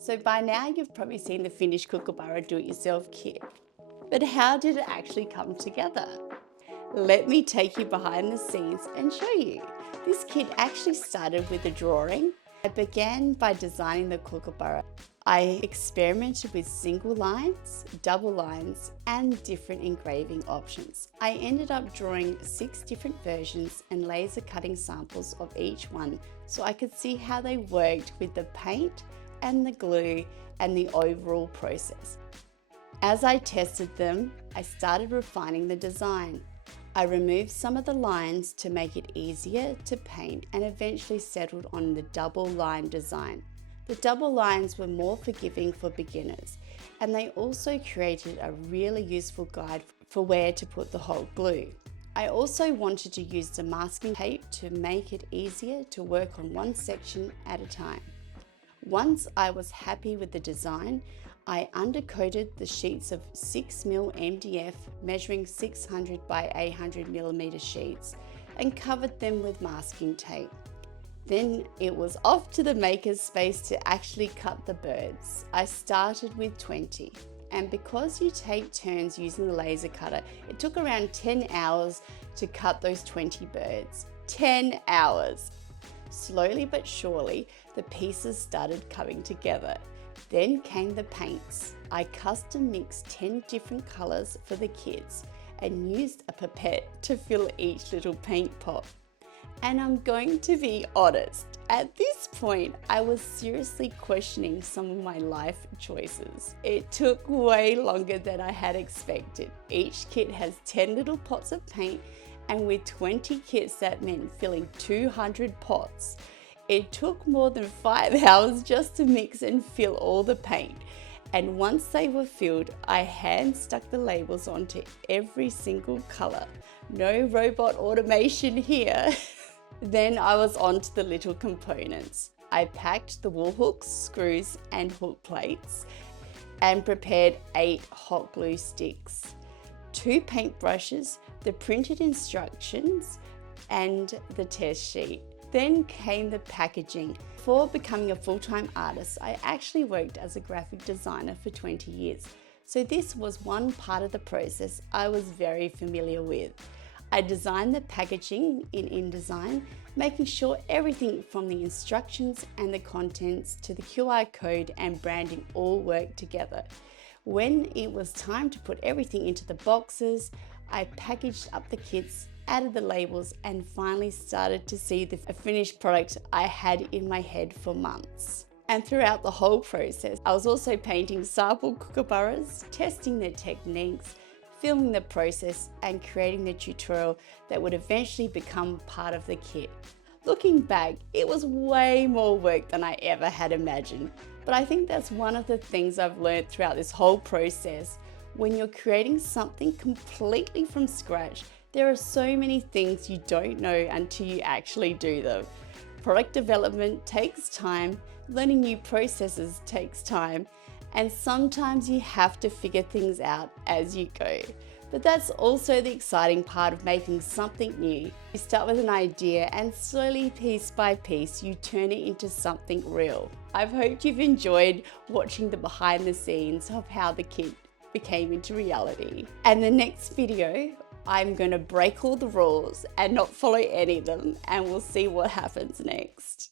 So by now you've probably seen the finished Kookaburra do-it-yourself kit. But how did it actually come together? Let me take you behind the scenes and show you. This kit actually started with a drawing. I began by designing the Kookaburra. I experimented with single lines, double lines, and different engraving options. I ended up drawing 6 different versions and laser cutting samples of each one so I could see how they worked with the paint and the glue and the overall process. As I tested them, I started refining the design. I removed some of the lines to make it easier to paint and eventually settled on the double line design. The double lines were more forgiving for beginners, and they also created a really useful guide for where to put the hot glue. I also wanted to use the masking tape to make it easier to work on one section at a time. Once I was happy with the design, I undercoated the sheets of 6mm MDF measuring 600 by 800mm sheets and covered them with masking tape. Then it was off to the maker's space to actually cut the birds. I started with 20, and because you take turns using the laser cutter, it took around 10 hours to cut those 20 birds. 10 hours! Slowly but surely, the pieces started coming together. Then came the paints. I custom mixed 10 different colors for the kids and used a pipette to fill each little paint pot. And I'm going to be honest, at this point, I was seriously questioning some of my life choices. It took way longer than I had expected. Each kit has 10 little pots of paint, and with 20 kits, that meant filling 200 pots. It took more than 5 hours just to mix and fill all the paint. And once they were filled, I hand stuck the labels onto every single color. No robot automation here. Then I was on to the little components. I packed the wool hooks, screws, and hook plates and prepared 8 hot glue sticks, 2 paint brushes, the printed instructions, and the test sheet. Then came the packaging. Before becoming a full-time artist, I actually worked as a graphic designer for 20 years. So this was one part of the process I was very familiar with. I designed the packaging in InDesign, making sure everything from the instructions and the contents to the QR code and branding all worked together. When it was time to put everything into the boxes, I packaged up the kits, added the labels, and finally started to see the finished product I had in my head for months. And throughout the whole process, I was also painting sample kookaburras, testing their techniques, filming the process, and creating the tutorial that would eventually become part of the kit. Looking back, it was way more work than I ever had imagined, but I think that's one of the things I've learned throughout this whole process. When you're creating something completely from scratch, there are so many things you don't know until you actually do them. Product development takes time, learning new processes takes time, and sometimes you have to figure things out as you go. But that's also the exciting part of making something new. You start with an idea and slowly, piece by piece, you turn it into something real. I've hoped you've enjoyed watching the behind the scenes of how the kit became into reality. And the next video, I'm going to break all the rules and not follow any of them, and we'll see what happens next.